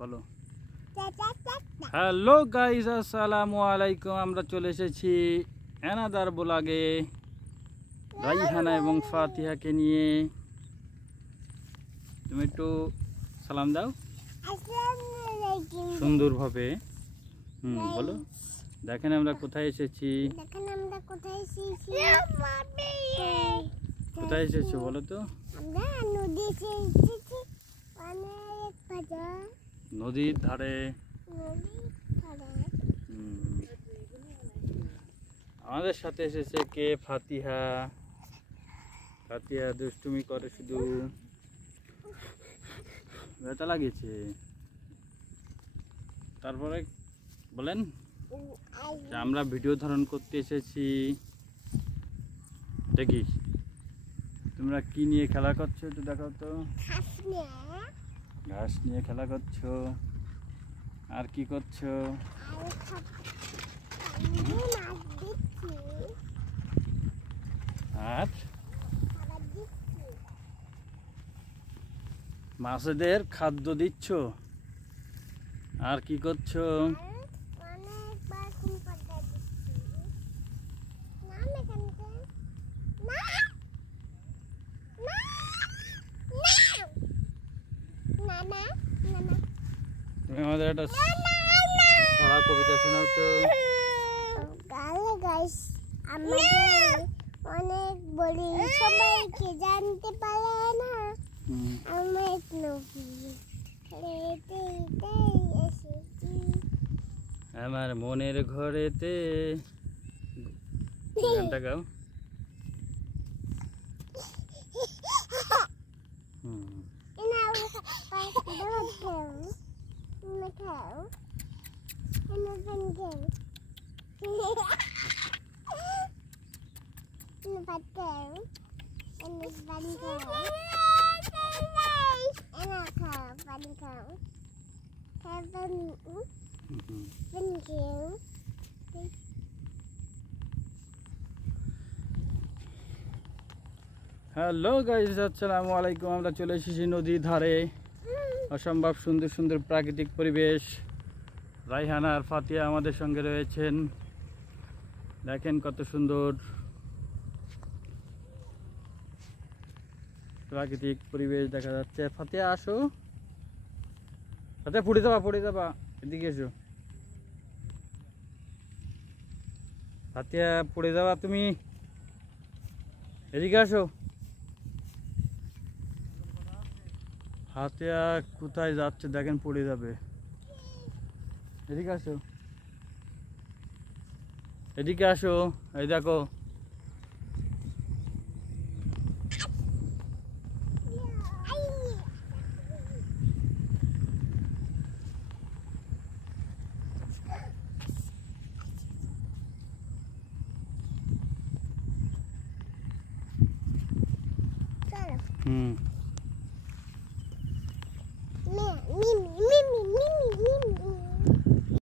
বলো hello guys, আসসালামু আলাইকুম। আমরা চলে এসেছি অ্যানাদার ব্লগে রাইহানা এবং ফাতিহাকে নিয়ে। তুমি একটু সালাম দাও সুন্দরভাবে। বলো, দেখেন আমরা কোথায় এসেছি। কোথায় এসেছি বলো তো? নদীর ধারে। আমাদের সাথে এসেছে কে? ফাতিহা। ফাতিহা দুষ্টুমি করে, শুধু ব্যথা লাগিয়েছে। তারপরে বলেন, আমরা ভিডিও ধারণ করতে এসেছি। দেখি তোমরা কি নিয়ে খেলা করছো, একটু দেখাও তো। ঘাস নিয়ে খেলা করছো। আর কি করছো? আর মাছেদের খাদ্য দিচ্ছ। আর কি করছো? তুমি আমাদের একটা ছড়া কবিতা শোনাও তো। অনেক বলি, সবাইকে জানতে পারে না আমার নবী এসেছি আমার মনের ঘরেতে। গানটা গাও। হ্যালো গাইস, আসসালামু আলাইকুম। আমরা চলে এসেছি নদীর ধারে। অসম্ভব সুন্দর সুন্দর প্রাকৃতিক পরিবেশ। রাইহানা আর ফাতিহা আমাদের সঙ্গে রয়েছেন। দেখেন কত সুন্দর প্রাকৃতিক পরিবেশ দেখা যাচ্ছে। ফাতিহা আসো, ফাতিহা পড়ে যাবা, এদিকে এসো। ফাতিহা পড়ে যাবা তুমি, এদিকে আসো। ফাতিহা কোথায় যাচ্ছে দেখেন, পড়ে যাবে। এদিকে আসো, এদিকে আসো। এই দেখো,